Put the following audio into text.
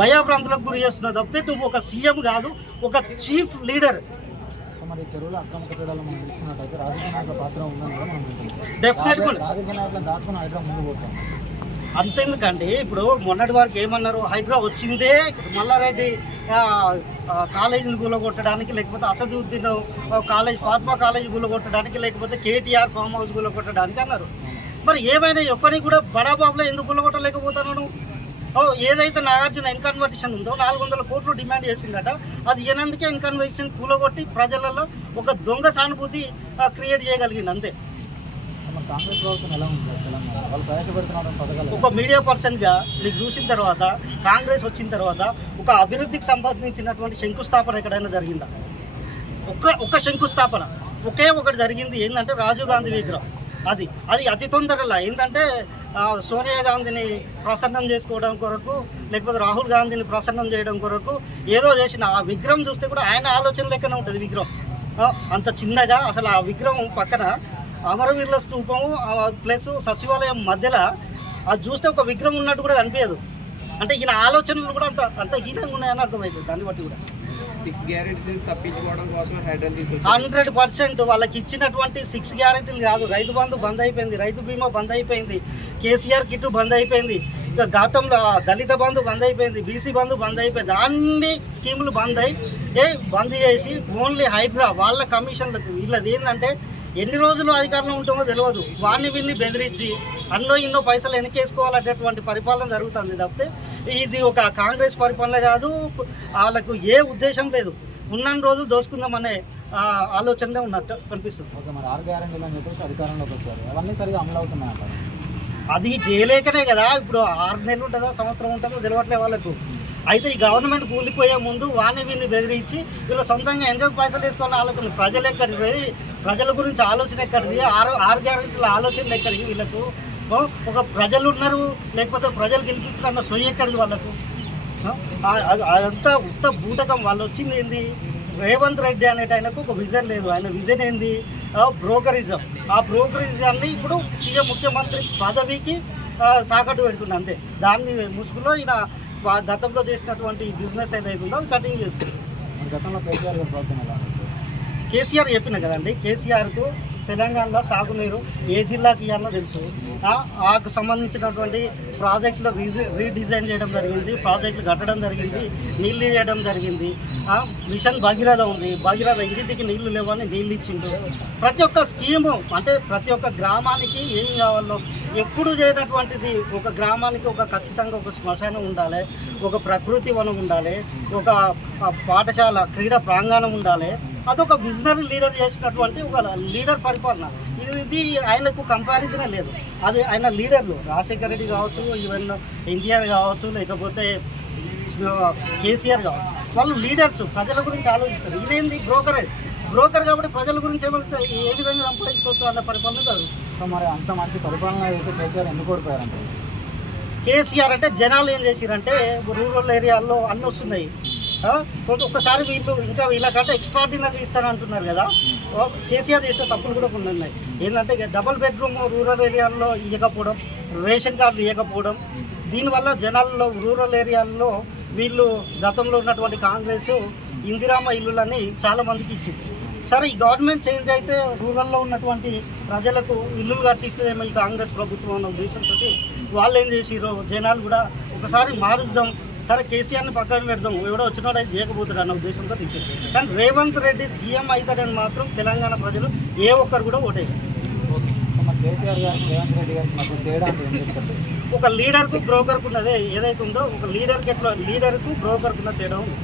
భయభ్రాంతులకు గురి చేస్తున్నావు తప్పితే నువ్వు ఒక సీఎం కాదు, ఒక చీఫ్ లీడర్. మరి చెరువుల అక్రమ కట్టడాలు మనం చూస్తున్నట్టయితే రాజకీయ నాయకుల పాత్ర ఉందని కూడా మనం డెఫినెట్గా రాజకీయ నాయకులను దాచుకుని హైదరాబాద్ ముందు పోతాం. అంతెందుకండి, ఇప్పుడు మొన్నటి వరకు ఏమన్నారు, హైదరాబాద్ వచ్చిందే మల్లారెడ్డి కాలేజీని కూలగొట్టడానికి, లేకపోతే అసదుద్దీన్ కాలేజ్ ఫాతిమా కాలేజీ కూలగొట్టడానికి, లేకపోతే కేటీఆర్ ఫామ్ హౌస్ కూలగొట్టడానికి అన్నారు. మరి ఏమైనా ఒక్కరికి కూడా బడాబాబులో ఎందుకు కూలగొట్టలేకపోతున్నాను? ఏదైతే నాగార్జున ఇన్కన్వర్టేషన్ ఉందో 400 కోట్లు డిమాండ్ చేసిందట, అది ఏనందుకే ఇన్కన్వర్టేషన్ కూలగొట్టి ప్రజలలో ఒక దొంగ సానుభూతి క్రియేట్ చేయగలిగింది అంతే. కాంగ్రెస్ ప్రభుత్వం ఎలా ఉంది తెలంగాణ? వాళ్ళు ప్రవేశపెడుతున్నారు పథకాలు. ఒక మీడియా పర్సన్గా మీకు చూసిన తర్వాత, కాంగ్రెస్ వచ్చిన తర్వాత ఒక అభివృద్ధికి సంబంధించినటువంటి శంకుస్థాపన ఎక్కడైనా జరిగిందా? ఒక్క శంకుస్థాపన ఒకే ఒకటి జరిగింది. ఏంటంటే రాజీవ్ గాంధీ విగ్రహం. అది అతి తొందరలో ఏంటంటే సోనియా గాంధీని ప్రసన్నం చేసుకోవడం కొరకు, లేకపోతే రాహుల్ గాంధీని ప్రసన్నం చేయడం కొరకు ఏదో చేసిన ఆ విగ్రహం చూస్తే కూడా ఆయన ఆలోచన లెక్కనే ఉంటుంది విగ్రహం. అంత చిన్నగా అసలు ఆ విగ్రహం పక్కన అమరవీరుల స్తూపము ప్లస్ సచివాలయం మధ్యలో అది చూస్తే ఒక విగ్రహం ఉన్నట్టు కూడా కనిపించదు. అంటే ఈయన ఆలోచనలు కూడా అంత హీనంగా ఉన్నాయని అర్థమవుతుంది. దాన్ని బట్టి కూడా 6 గ్యారెంటీస్ తప్పించుకోవడం కోసం 100% వాళ్ళకి ఇచ్చినటువంటి 6 గ్యారెంటీలు కాదు. రైతు బంధు బంద్ అయిపోయింది, రైతు బీమా బంద్ అయిపోయింది, కేసీఆర్ కిట్టు బంద్ అయిపోయింది, ఇంకా గతంలో దళిత బంధు బంద్ అయిపోయింది, బీసీ బంధు బంద్ అయిపోయింది. అన్ని స్కీములు బంద్ చేసి ఓన్లీ హైడ్రా వాళ్ళ కమిషన్లకు వీళ్ళది ఏంటంటే ఎన్ని రోజులు అధికారంలో ఉంటామో తెలియదు, వీన్ని బెదిరించి ఇన్నో పైసలు వెనకేసుకోవాలనేటువంటి పరిపాలన జరుగుతుంది తప్పితే ఇది ఒక కాంగ్రెస్ పరిపాలన కాదు. వాళ్ళకు ఏ ఉద్దేశం లేదు, ఉన్న రోజులు దోసుకుందామనే ఆలోచనలే ఉన్నట్టు కనిపిస్తుంది. మరి 6 గ్యారెంటీలు అని చెప్పేసి అధికారంలోకి వచ్చారు, అవన్నీ సరిగా అమలు అవుతున్నాయి. అది చేయలేకనే కదా ఇప్పుడు 6 నెలలు ఉంటుందో సంవత్సరం ఉంటుందో తెలియట్లే వాళ్ళకు. అయితే ఈ గవర్నమెంట్ కూలిపోయే ముందు వీన్ని బెదిరించి వీళ్ళు సొంతంగా ఎందుకు పైసలు వేసుకోవాలని ఆలోచన. ప్రజలు ఎక్కడికి పోయి ప్రజల గురించి ఆలోచన ఎక్కడిది? 6 గ్యారెంటీల ఆలోచన ఎక్కడికి వీళ్ళకు? ఒక ప్రజలు ఉన్నారు, లేకపోతే ప్రజలు గెలిపించాలన్న సొయ్యి ఎక్కడిది వాళ్ళకు? అదంతా ఉత్త బూటకం. వాళ్ళు వచ్చింది ఏంది? రేవంత్ రెడ్డి అనేట ఆయనకు ఒక విజన్ లేదు. ఆయన విజన్ ఏంది? బ్రోకరిజం. ఆ బ్రోకరిజాన్ని ఇప్పుడు సీఎం ముఖ్యమంత్రి పదవికి తాకట్టు పెడుతుంది అంతే. దాన్ని ముసుగులో ఈయన గతంలో చేసినటువంటి బిజినెస్ ఏదైతే ఉందో అది కంటిన్యూ చేస్తుంది. గతంలో కేసీఆర్ చెప్పిన కదండి, కేసీఆర్కు తెలంగాణలో సాగునీరు ఏ జిల్లాకి ఇవ్వాలో తెలుసు. ఆకు సంబంధించినటువంటి ప్రాజెక్టులు రీడిజైన్ చేయడం జరిగింది, ప్రాజెక్టులు కట్టడం జరిగింది, నీళ్ళు ఇవ్వడం జరిగింది. మిషన్ భగీరథ ఉంది, భగీరథ ఇంటింటికి నీళ్లు లేవని నీళ్ళు ఇచ్చిండు. ప్రతి ఒక్క స్కీము అంటే ప్రతి ఒక్క గ్రామానికి ఏం కావాలో ఎప్పుడు చేయనటువంటిది. ఒక గ్రామానికి ఖచ్చితంగా ఒక శ్మశానం ఉండాలి, ఒక ప్రకృతి వనం ఉండాలి, ఒక పాఠశాల క్రీడా ప్రాంగణం ఉండాలి. అదొక విజనరీ లీడర్ చేసినటువంటి ఒక లీడర్ పరిపాలన. ఇది ఆయనకు కంపారిజనే లేదు. అది ఆయన లీడర్లు రాజశేఖర రెడ్డి కావచ్చు, ఈవెన్ ఎన్టీఆర్ కావచ్చు, లేకపోతే కేసీఆర్ కావచ్చు, వాళ్ళు లీడర్స్ ప్రజల గురించి ఆలోచిస్తారు. ఇదేంది బ్రోకర్ కాబట్టి ప్రజల గురించి ఏ విధంగా సంపాదించుకోవచ్చు అన్న పరిపాలన కాదు. సో మరి అంత మంచి పరిపాలన చేసి కేసీఆర్ ఎందుకు ఓడిపోయారంటే? కేసీఆర్ అంటే జనాలు ఏం చేసిరంటే రూరల్ ఏరియాల్లో అన్నీ వస్తున్నాయి. ఒక్కసారి వీళ్ళకంటే ఎక్స్ట్రాడినరీ ఇస్తారంటున్నారు కదా. కేసీఆర్ చేసే తప్పులు కూడా కొన్ని ఉన్నాయి. ఏంటంటే డబుల్ బెడ్రూమ్ రూరల్ ఏరియాల్లో ఇవ్వకపోవడం, రేషన్ కార్డులు ఇవ్వకపోవడం, దీనివల్ల జనాల్లో రూరల్ ఏరియాల్లో వీళ్ళు గతంలో ఉన్నటువంటి కాంగ్రెస్ ఇందిరామ ఇల్లులని చాలామందికి ఇచ్చింది. సరే, ఈ గవర్నమెంట్ చేంజ్ అయితే రూరల్లో ఉన్నటువంటి ప్రజలకు ఇల్లులు కట్టిస్తుందేమో ఈ కాంగ్రెస్ ప్రభుత్వం అన్న ఉద్దేశంతో వాళ్ళు ఏం చేసిరో జనాలు కూడా ఒకసారి మారుద్దాం, సరే కేసీఆర్ని పక్కన పెడదాం, ఎవడో వచ్చినోడు అయితే చేయకపోతాడు అన్న ఉద్దేశంతో ఇచ్చారు. కానీ రేవంత్ రెడ్డి సీఎం అవుతాడని మాత్రం తెలంగాణ ప్రజలు ఏ ఒక్కరు కూడా ఓటేయరు. కేసీఆర్ గారు రేవంత్ రెడ్డి గారికి మధ్య తేడా అంటే ఒక లీడర్కు బ్రోకర్కు ఉన్నదే ఏదైతే ఉందో, ఒక లీడర్కు బ్రోకర్కు ఉన్న తేడా ఉంది.